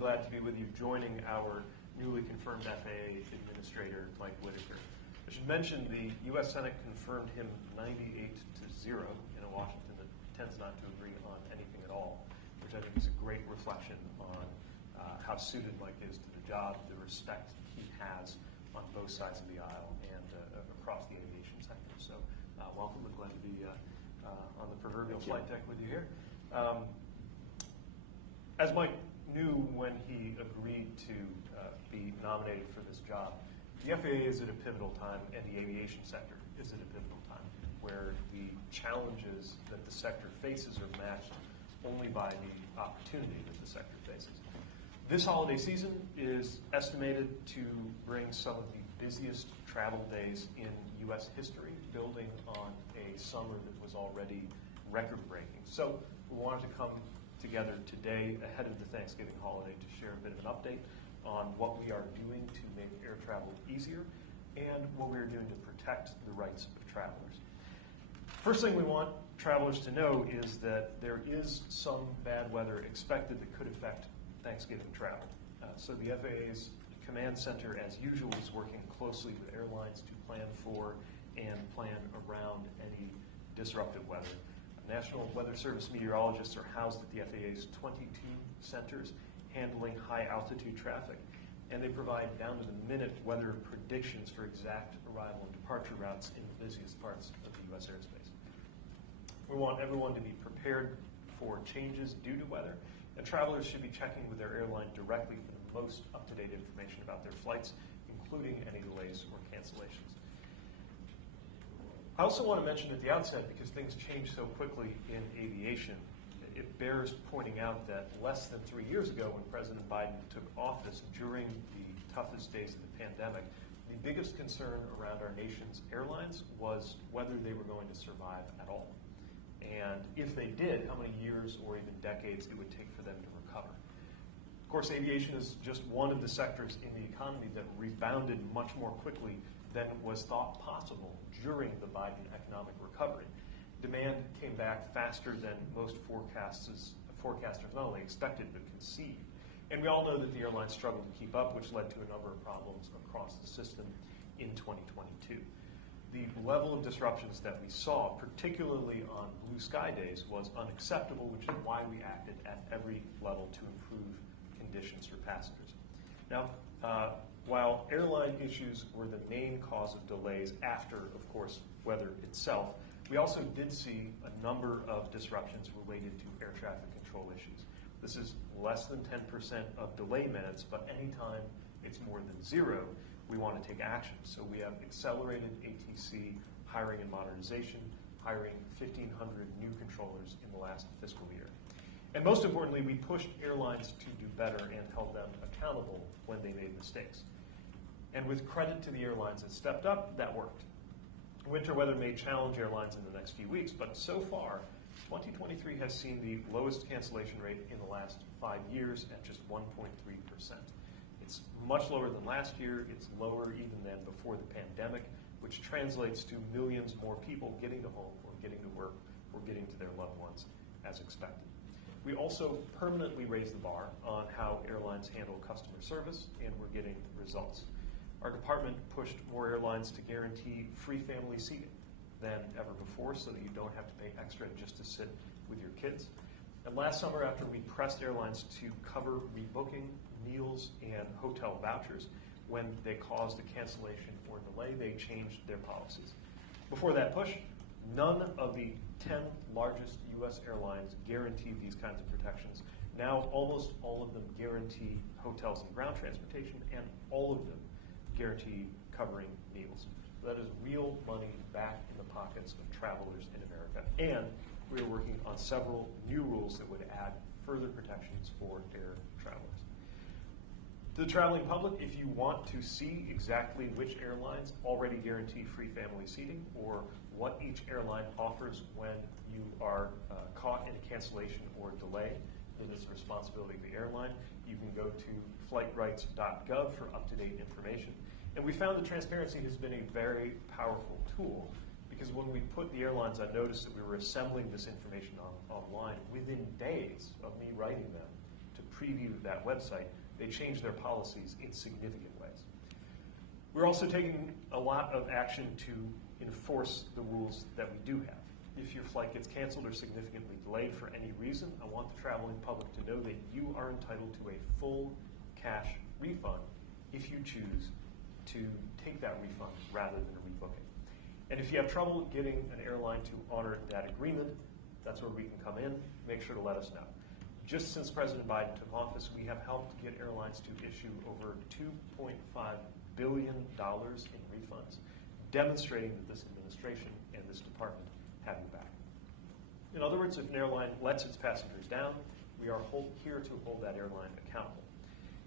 glad to be with you, joining our newly confirmed FAA Administrator, Mike Whitaker. I should mention the U.S. Senate confirmed him 98-0 in a Washington that tends not to agree on anything at all, which I think is a great reflection on how suited Mike is to the job, the respect he has on both sides of the aisle and across the aviation sector. So welcome, we're glad to be on the proverbial flight deck with you here. As Mike knew when he agreed to be nominated for this job, the FAA is at a pivotal time, and the aviation sector is at a pivotal time, where the challenges that the sector faces are matched only by the opportunity that the sector faces. This holiday season is estimated to bring some of the busiest travel days in U.S. history, building on a summer that was already record-breaking. So we wanted to come together today ahead of the Thanksgiving holiday to share a bit of an update on what we are doing to make air travel easier and what we are doing to protect the rights of travelers. First thing we want travelers to know is that there is some bad weather expected that could affect Thanksgiving travel. So the FAA's command center, as usual, is working closely with airlines to plan for and plan around any disruptive weather. National Weather Service meteorologists are housed at the FAA's 22 centers handling high-altitude traffic, and they provide down-to-the-minute weather predictions for exact arrival and departure routes in the busiest parts of the U.S. airspace. We want everyone to be prepared for changes due to weather, and travelers should be checking with their airline directly for the most up-to-date information about their flights, including any delays or cancellations. I also want to mention at the outset, because things change so quickly in aviation, it bears pointing out that less than 3 years ago, when President Biden took office during the toughest days of the pandemic, the biggest concern around our nation's airlines was whether they were going to survive at all. And if they did, how many years or even decades it would take for them to recover. Of course, aviation is just one of the sectors in the economy that rebounded much more quickly than was thought possible during the Biden economic recovery. Demand came back faster than most forecasters not only expected but conceived. And we all know that the airlines struggled to keep up, which led to a number of problems across the system in 2022. The level of disruptions that we saw, particularly on blue sky days, was unacceptable, which is why we acted at every level to improve conditions for passengers. Now, while airline issues were the main cause of delays after, of course, weather itself, we also did see a number of disruptions related to air traffic control issues. This is less than 10% of delay minutes, but anytime it's more than zero, we want to take action. So we have accelerated ATC hiring and modernization, hiring 1,500 new controllers in the last fiscal year. And most importantly, we pushed airlines to do better and held them accountable when they made mistakes. And with credit to the airlines that stepped up, that worked. Winter weather may challenge airlines in the next few weeks, but so far, 2023 has seen the lowest cancellation rate in the last 5 years at just 1.3%. It's much lower than last year. It's lower even than before the pandemic, which translates to millions more people getting to home or getting to work or getting to their loved ones as expected. We also permanently raised the bar on how airlines handle customer service, and we're getting results. Our department pushed more airlines to guarantee free family seating than ever before so that you don't have to pay extra just to sit with your kids. And last summer, after we pressed airlines to cover rebooking, meals, and hotel vouchers when they caused a cancellation or delay, they changed their policies. Before that push, none of the 10 largest U.S. airlines guaranteed these kinds of protections. Now almost all of them guarantee hotels and ground transportation, and all of them guarantee covering meals. So that is real money back in the pockets of travelers in America. And we are working on several new rules that would add further protections for air travelers. To the traveling public, if you want to see exactly which airlines already guarantee free family seating or what each airline offers when you are caught in a cancellation or delay, it is the responsibility of the airline. You can go to flightrights.gov for up-to-date information. And we found that transparency has been a very powerful tool, because when we put the airlines on notice that we were assembling this information online, within days of me writing them to preview that website, they change their policies in significant ways. We're also taking a lot of action to enforce the rules that we do have. If your flight gets canceled or significantly delayed for any reason, I want the traveling public to know that you are entitled to a full cash refund if you choose to take that refund rather than a rebooking. And if you have trouble getting an airline to honor that agreement, that's where we can come in. Make sure to let us know. Just since President Biden took office, we have helped get airlines to issue over $2.5 billion in refunds, demonstrating that this administration and this department have you back. In other words, if an airline lets its passengers down, we are here to hold that airline accountable.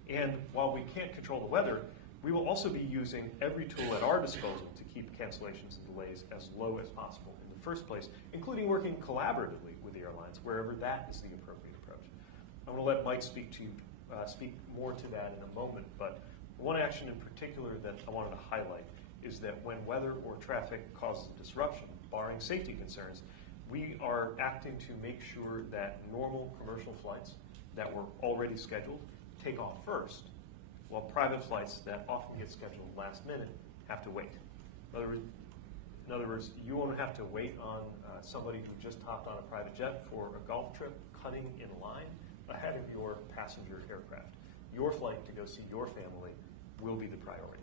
And while we can't control the weather, we will also be using every tool at our disposal to keep cancellations and delays as low as possible in the first place, including working collaboratively with the airlines wherever that is the appropriate approach. I'm going to let Mike speak more to that in a moment, but one action in particular that I wanted to highlight is that when weather or traffic causes disruption, barring safety concerns, we are acting to make sure that normal commercial flights that were already scheduled take off first, while private flights that often get scheduled last minute have to wait. In other words, you won't have to wait on somebody who just hopped on a private jet for a golf trip cutting in line ahead of your passenger aircraft. Your flight to go see your family will be the priority.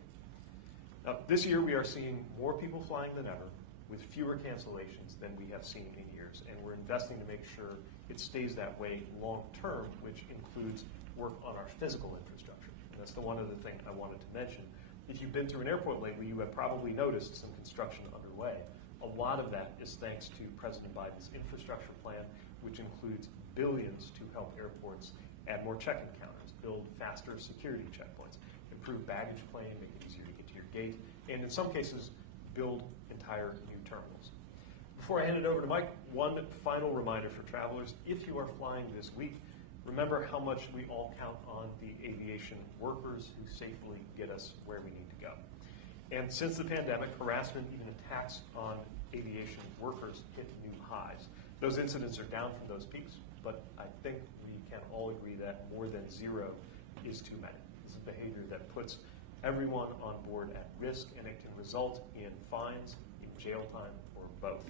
Now, this year we are seeing more people flying than ever with fewer cancellations than we have seen in years, and we're investing to make sure it stays that way long term, which includes work on our physical infrastructure. And that's the one other thing I wanted to mention. If you've been through an airport lately, you have probably noticed some construction underway. A lot of that is thanks to President Biden's infrastructure plan, which includes billions to help airports add more check-in counters, build faster security checkpoints, improve baggage claim, make it easier to get to your gate, and in some cases, build entire new terminals. Before I hand it over to Mike, one final reminder for travelers. If you are flying this week, remember how much we all count on the aviation workers who safely get us where we need to go. And since the pandemic, harassment, even attacks on aviation workers hit new highs. Those incidents are down from those peaks, but I think we can all agree that more than zero is too many. This is behavior that puts everyone on board at risk, and it can result in fines, in jail time, or both.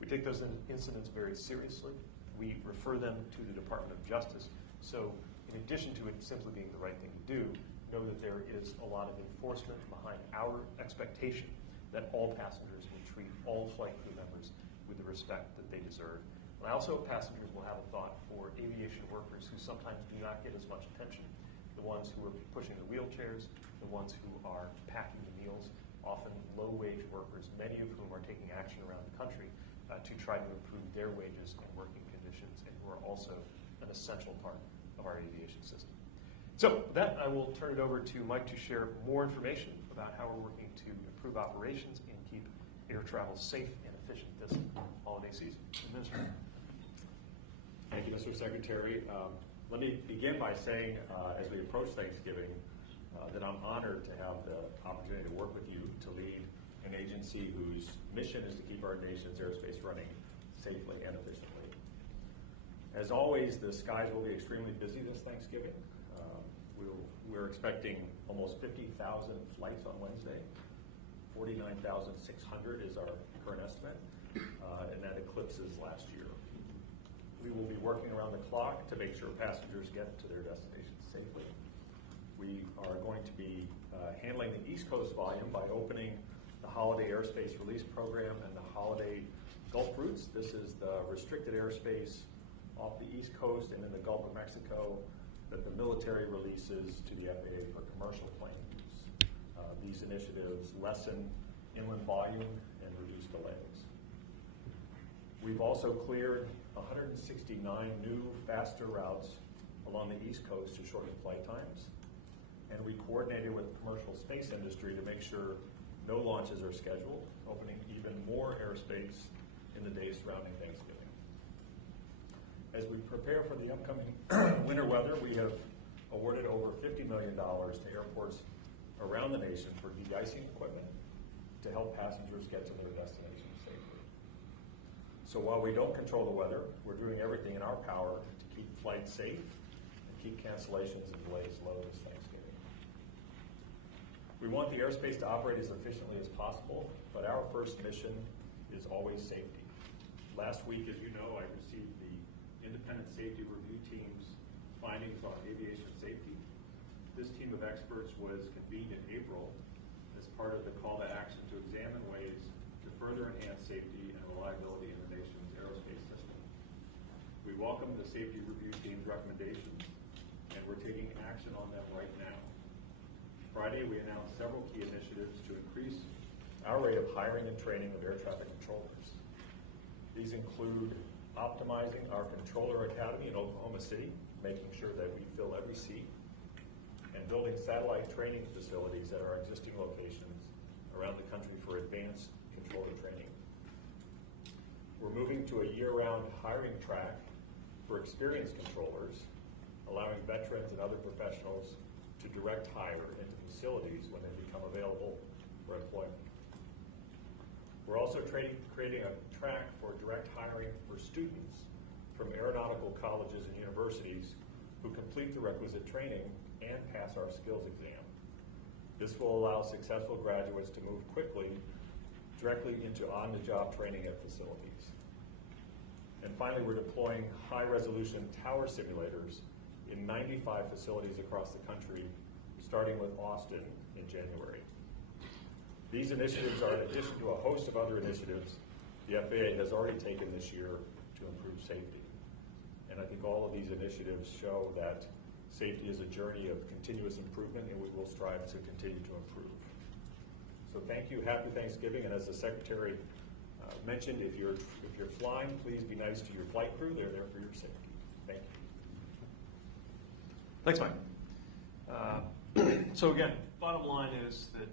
We take those incidents very seriously. We refer them to the Department of Justice. So in addition to it simply being the right thing to do, know that there is a lot of enforcement behind our expectation that all passengers will treat all flight crew members with the respect that they deserve. And I also hope passengers will have a thought for aviation workers who sometimes do not get as much attention. The ones who are pushing the wheelchairs, the ones who are packing the meals, often low-wage workers, many of whom are taking action around the country to try to improve their wages and working conditions, and who are also an essential part of our aviation system. So with that, I will turn it over to Mike to share more information about how we're working to improve operations and keep air travel safe and efficient this holiday season. Administrator. Thank you, Mr. Secretary. Let me begin by saying, as we approach Thanksgiving, that I'm honored to have the opportunity to work with you to lead an agency whose mission is to keep our nation's airspace running safely and efficiently. As always, the skies will be extremely busy this Thanksgiving. We're expecting almost 50,000 flights on Wednesday. 49,600 is our current estimate, and that eclipses last year. We will be working around the clock to make sure passengers get to their destinations safely. We are going to be handling the East Coast volume by opening the Holiday Airspace Release Program and the Holiday Gulf routes. This is the restricted airspace off the East Coast and in the Gulf of Mexico that the military releases to the FAA for commercial plane use. These initiatives lessen inland volume and reduce delays. We've also cleared 169 new, faster routes along the East Coast to shorten flight times. And we coordinated with the commercial space industry to make sure no launches are scheduled, opening even more airspace in the days surrounding Thanksgiving. As we prepare for the upcoming winter weather, we have awarded over $50 million to airports around the nation for de-icing equipment to help passengers get to their destinations safely. So while we don't control the weather, we're doing everything in our power to keep flights safe and keep cancellations and delays low this Thanksgiving. We want the airspace to operate as efficiently as possible, but our first mission is always safety. Last week, as you know, I received the independent safety review team's findings on aviation safety. This team of experts was convened in April as part of the call to action to examine ways to further enhance safety and reliability in the nation's aerospace system. We welcome the safety review team's recommendations, and we're taking action on them right now. Friday, we announced several key initiatives to increase our rate of hiring and training of air traffic controllers. These include optimizing our controller academy in Oklahoma City, making sure that we fill every seat, and building satellite training facilities at our existing locations around the country for advanced controller training. We're moving to a year-round hiring track for experienced controllers, allowing veterans and other professionals to direct hire into facilities when they become available for employment. We're also creating a track for direct hiring for students from aeronautical colleges and universities who complete the requisite training and pass our skills exam. This will allow successful graduates to move quickly directly into on-the-job training at facilities. And finally, we're deploying high-resolution tower simulators in 95 facilities across the country, starting with Austin in January. These initiatives are in addition to a host of other initiatives the FAA has already taken this year to improve safety. And I think all of these initiatives show that safety is a journey of continuous improvement, and we will strive to continue to improve. So thank you, happy Thanksgiving, and as the Secretary mentioned, if you're flying, please be nice to your flight crew. They're there for your safety. Thank you. Thanks, Mike. So again, bottom line is that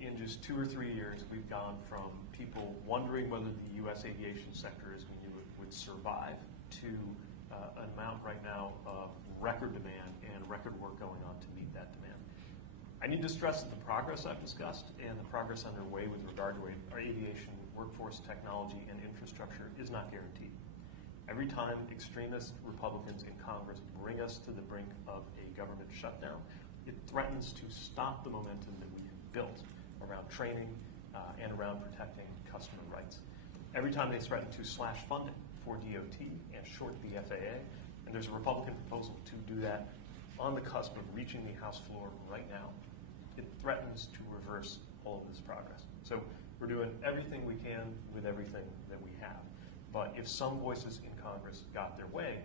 in just 2 or 3 years, we've gone from people wondering whether the U.S. aviation sector, as we knew it, would survive to an amount right now of record demand and record work going on to meet that demand. I need to stress that the progress I've discussed and the progress underway with regard to our aviation workforce, technology, and infrastructure is not guaranteed. Every time extremist Republicans in Congress bring us to the brink of a government shutdown, it threatens to stop the momentum that we have built around training and around protecting customer rights. Every time they threaten to slash funding for DOT and short the FAA, and there's a Republican proposal to do that on the cusp of reaching the House floor right now, it threatens to reverse all of this progress. So we're doing everything we can with everything that we have. But if some voices in Congress got their way,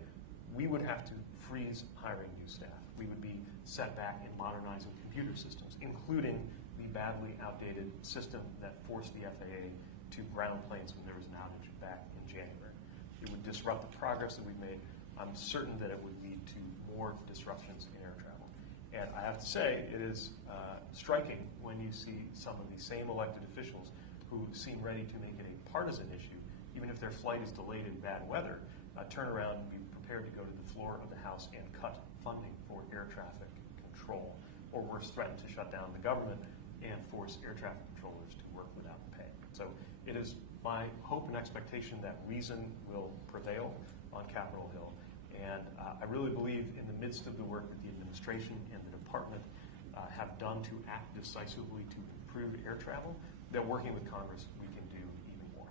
we would have to freeze hiring new staff. We would be set back in modernizing computer systems, including the badly outdated system that forced the FAA to ground planes when there was an outage back in January. It would disrupt the progress that we've made. I'm certain that it would lead to more disruptions in air travel. And I have to say, it is striking when you see some of the same elected officials who seem ready to make it a partisan issue, even if their flight is delayed in bad weather, turn around and be prepared to go to the floor of the House and cut funding for air traffic control, or worse, threaten to shut down the government and force air traffic controllers to work without pay. So it is my hope and expectation that reason will prevail on Capitol Hill. And I really believe in the midst of the work that the administration and the department have done to act decisively to improve air travel, that working with Congress, we can do even more.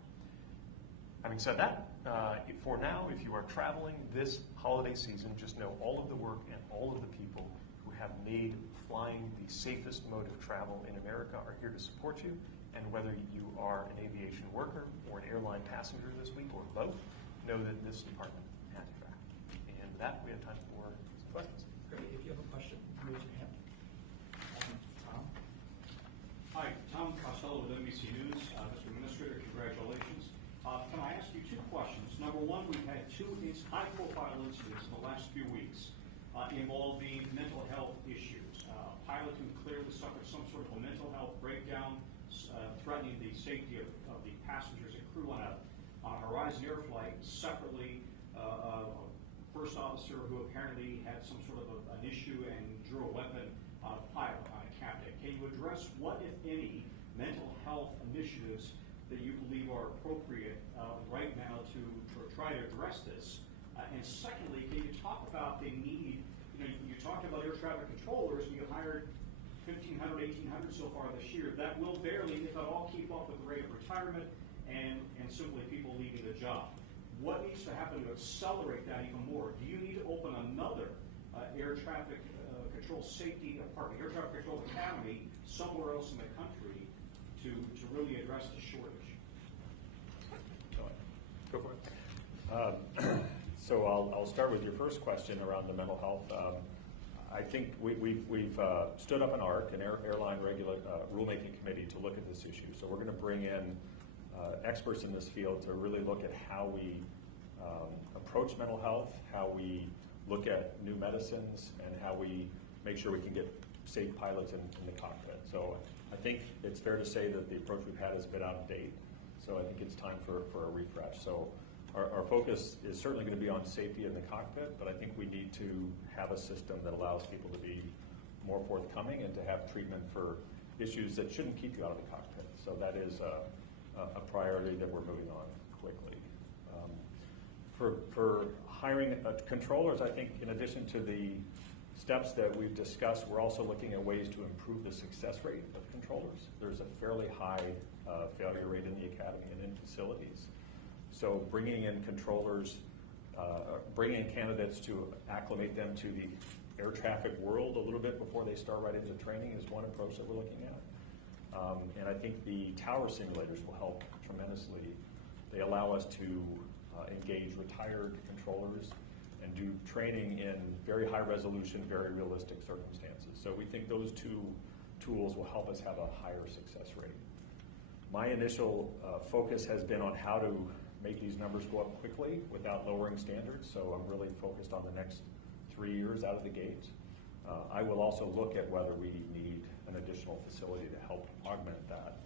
Having said that, for now, if you are traveling this holiday season, just know all of the work and all of the people who have made flying the safest mode of travel in America are here to support you. And whether you are an aviation worker or an airline passenger this week or both, know that this department has your back. And with that, we have time for some questions. Great. If you have a question, raise your hand. Tom? Hi, Tom Costello with NBC News. Mr. Administrator, congratulations. Can I ask you 2 questions? Number one, we've had 2 high-profile incidents in the last few weeks involving mental health issues. A pilot who clearly suffered some sort of a mental health breakdown, threatening the safety of the passengers and crew on a Horizon Air flight. Separately, a first officer who apparently had some sort of an issue and drew a weapon on a pilot, on a captain. Can you address what, if any, mental health initiatives that you believe are appropriate right now to try to address this? And secondly, can you talk about the need You talked about air traffic controllers, and you hired 1,500, 1,800 so far this year. That will barely, if at all, keep up with the rate of retirement and simply people leaving the job. What needs to happen to accelerate that even more? Do you need to open another air traffic control air traffic control academy somewhere else in the country to really address the shortage? Go for it. So I'll start with your first question around the mental health. I think we've stood up an airline rulemaking committee to look at this issue. So we're going to bring in experts in this field to really look at how we approach mental health, how we look at new medicines, and how we make sure we can get safe pilots in the cockpit. So I think it's fair to say that the approach we've had is a bit out of date. So I think it's time for a refresh. So our focus is certainly going to be on safety in the cockpit, but I think we need to have a system that allows people to be more forthcoming and to have treatment for issues that shouldn't keep you out of the cockpit. So that is a priority that we're moving on quickly. For hiring controllers, I think in addition to the steps that we've discussed, we're also looking at ways to improve the success rate of controllers. There's a fairly high failure rate in the academy and in facilities. So bringing in controllers, bringing in candidates to acclimate them to the air traffic world a little bit before they start right into training is one approach that we're looking at. And I think the tower simulators will help tremendously. They allow us to engage retired controllers and do training in very high resolution, very realistic circumstances. So we think those two tools will help us have a higher success rate. My initial focus has been on how to make these numbers go up quickly without lowering standards, so I'm really focused on the next 3 years out of the gate. I will also look at whether we need an additional facility to help augment that,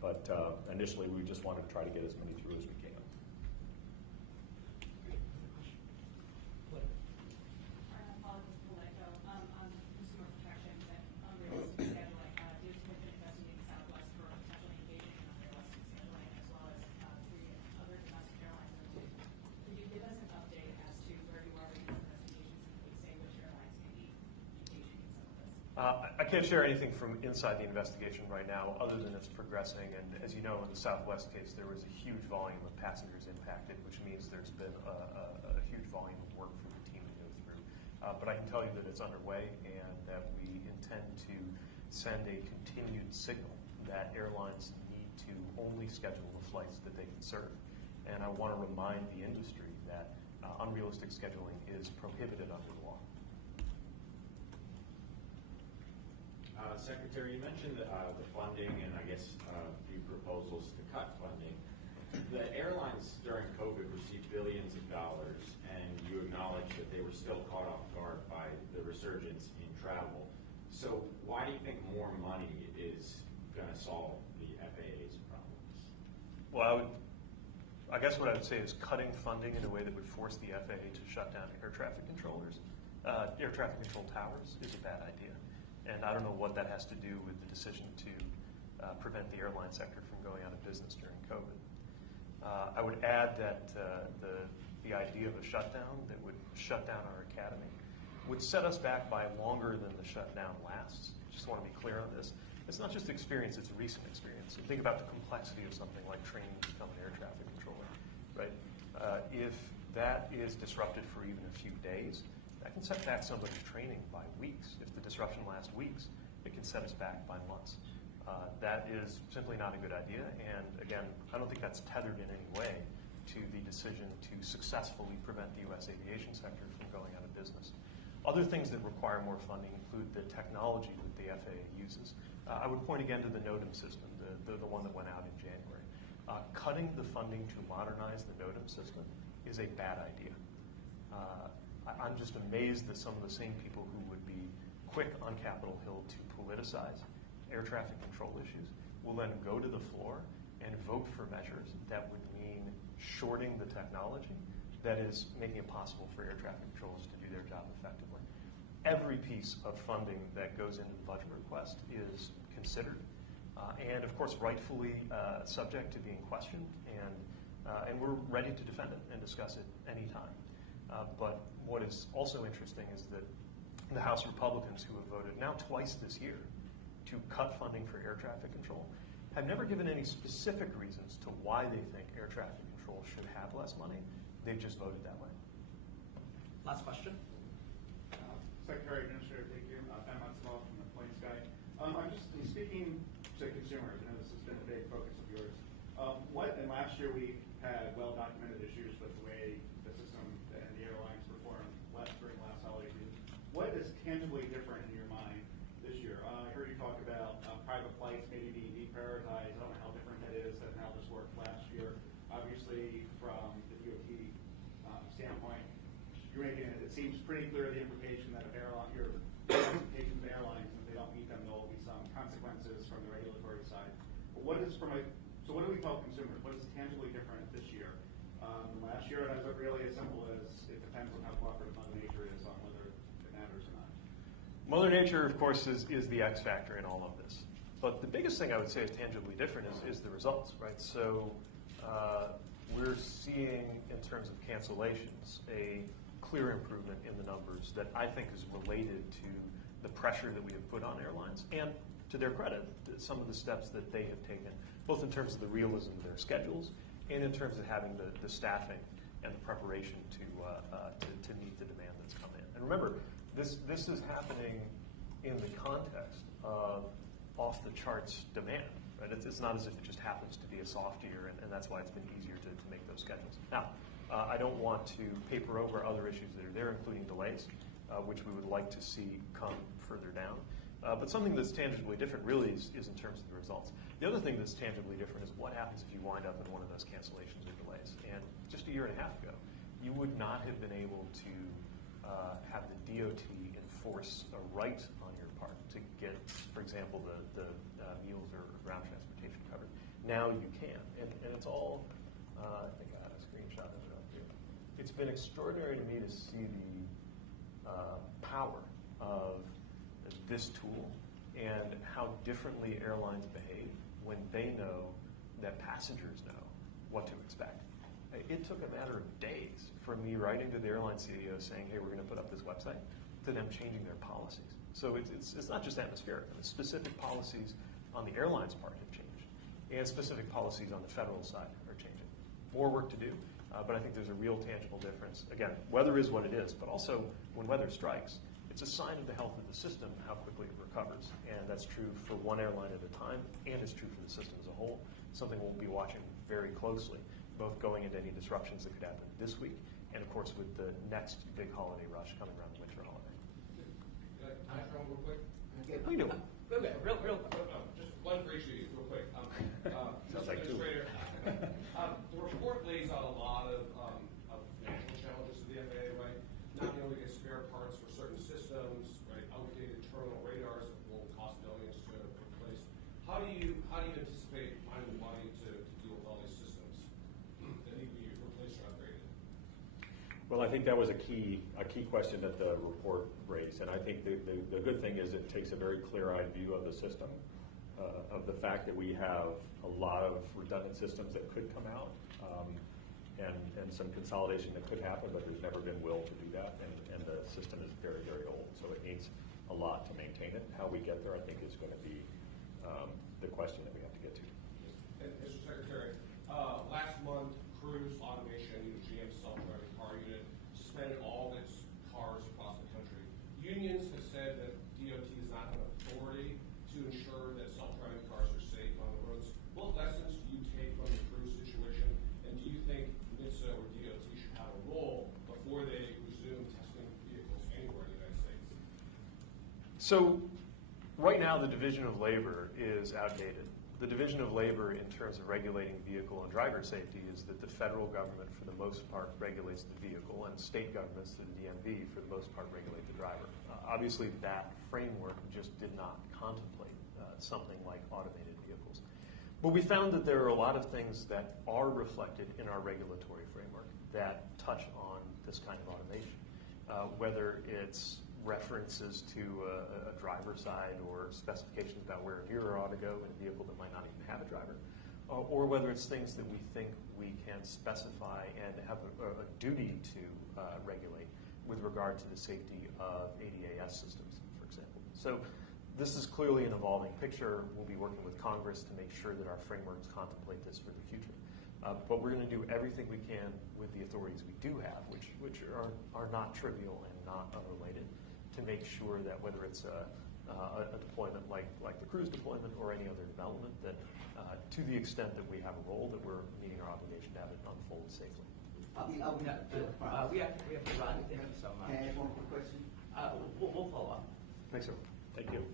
but initially we just wanted to try to get as many through as we can. I can't share anything from inside the investigation right now other than it's progressing. And as you know, in the Southwest case, there was a huge volume of passengers impacted, which means there's been a huge volume of work for the team to go through. But I can tell you that it's underway and that we intend to send a continued signal that airlines need to only schedule the flights that they can serve. And I want to remind the industry that unrealistic scheduling is prohibited under the law. Secretary, you mentioned the funding and I guess a few proposals to cut funding. The airlines during COVID received billions of dollars, and you acknowledged that they were still caught off guard by the resurgence in travel. So why do you think more money is going to solve the FAA's problems? Well, I guess what I would say is cutting funding in a way that would force the FAA to shut down air traffic controllers, air traffic control towers, is a bad idea. And I don't know what that has to do with the decision to prevent the airline sector from going out of business during COVID. I would add that the idea of a shutdown that would shut down our academy would set us back by longer than the shutdown lasts. Just want to be clear on this. It's not just experience, it's recent experience. And think about the complexity of something like training to become an air traffic controller, right? If that is disrupted for even a few days, that can set back somebody's training by weeks. If the disruption lasts weeks, it can set us back by months. That is simply not a good idea. And again, I don't think that's tethered in any way to the decision to successfully prevent the U.S. aviation sector from going out of business. Other things that require more funding include the technology that the FAA uses. I would point again to the NOTAM system, the one that went out in January. Cutting the funding to modernize the NOTAM system is a bad idea. I'm just amazed that some of the same people who would be quick on Capitol Hill to politicize air traffic control issues will then go to the floor and vote for measures that would mean shorting the technology that is making it possible for air traffic controllers to do their job effectively. Every piece of funding that goes into the budget request is considered and, of course, rightfully subject to being questioned, and we're ready to defend it and discuss it anytime. But what is also interesting is that the House Republicans who have voted now twice this year to cut funding for air traffic control have never given any specific reasons to why they think air traffic control should have less money. They've just voted that way. Last question. Secretary Administrator, thank you. Paramount from the Plain Sky. I'm speaking to consumers. I know this has been a big focus of yours. And last year we had well-documented issues with the way the system and the airlines performed during last holiday season. What is tangibly different in your mind this year? I heard you talk about private flights maybe being deprioritized. I don't know how different that is than how this worked last year. Obviously, from the DOT standpoint, you're making it seems pretty clear the implication that if your expectations of airlines, if they don't meet them, there will be some consequences from the regulatory side. But so what do we tell consumers? What is tangibly different this year than last year? And is it really as simple as it depends on how cooperative Mother Nature is on whether it matters or not? Mother Nature, of course, is the X factor in all of this. But the biggest thing I would say is tangibly different is the results, right? So we're seeing, in terms of cancellations, a clear improvement in the numbers that I think is related to the pressure that we have put on airlines and, to their credit, some of the steps that they have taken, both in terms of the realism of their schedules and in terms of having the staffing and the preparation to meet the demand that's come in. And remember, this is happening in the context of off-the-charts demand. Right? It's not as if it just happens to be a soft year, and that's why it's been easier to make those schedules. Now, I don't want to paper over other issues that are there, including delays, which we would like to see come further down. But something that's tangibly different really is in terms of the results. The other thing that's tangibly different is what happens if you wind up in one of those cancellations or delays. And just a year and a half ago, you would not have been able to have the DOT enforce a right on your part to get, for example, the meals or ground transportation covered. Now you can. And it's all, I think I had a screenshot of it up here. It's been extraordinary to me to see the power of this tool and how differently airlines behave when they know that passengers know what to expect. It took a matter of days for me writing to the airline CEO saying, hey, we're going to put up this website, to them changing their policies. So it's not just atmospheric. Specific policies on the airline's part have changed, and specific policies on the federal side are changing. More work to do, but I think there's a real tangible difference. Again, weather is what it is, but also when weather strikes, it's a sign of the health of the system, how quickly it recovers. And that's true for one airline at a time, and it's true for the system as a whole. Something we'll be watching very closely, both going into any disruptions that could happen this week, and of course with the next big holiday rush coming around the winter holiday. Can I throw real quick? We do. Okay, real quick. Just one for each of you, real quick. Sounds like two. The report lays out a lot of financial challenges to the FAA, right? Not being able to get spare parts for certain systems, right? Outdated terminal radars that will cost millions to replace. How do you anticipate finding the money to deal with all these systems that need to be replaced or upgraded? Well, I think that was a key question that the report raised, and I think the good thing is it takes a very clear-eyed view of the system, of the fact that we have a lot of redundant systems that could come out, and some consolidation that could happen, but there's never been will to do that, and the system is very, very old, so it needs a lot to maintain it. How we get there, I think, is going to be the question that we have to get to. And Mr. Secretary, last month, Cruise Automation, GM's self-driving car unit, suspended all of its cars across the country. Unions have said that DOT is not an authority to ensure that self-driving cars are safe on the roads. What lessons do you take from the Cruise situation, and do you think NHTSA or DOT should have a role before they resume testing vehicles anywhere in the United States? So right now, the Division of Labor is outdated. The Division of Labor, in terms of regulating vehicle and driver safety, is that the federal government, for the most part, regulates the vehicle, and state governments, the DMV, for the most part, regulate the driver. Obviously, that framework just did not contemplate something like automated vehicles. But we found that there are a lot of things that are reflected in our regulatory framework that touch on this kind of automation, whether it's references to a driver side or specifications about where a mirror ought to go in a vehicle that might not even have a driver, or whether it's things that we think we can specify and have a duty to regulate with regard to the safety of ADAS systems, for example. So this is clearly an evolving picture. We'll be working with Congress to make sure that our frameworks contemplate this for the future. But we're going to do everything we can with the authorities we do have, which are not trivial and not unrelated, to make sure that whether it's a deployment like the cruise deployment or any other development, that to the extent that we have a role, that we're meeting our obligation to have it unfold safely. We have to run. Thank you so much. Can I ask one quick question? We'll follow up. Thanks, sir. Thank you.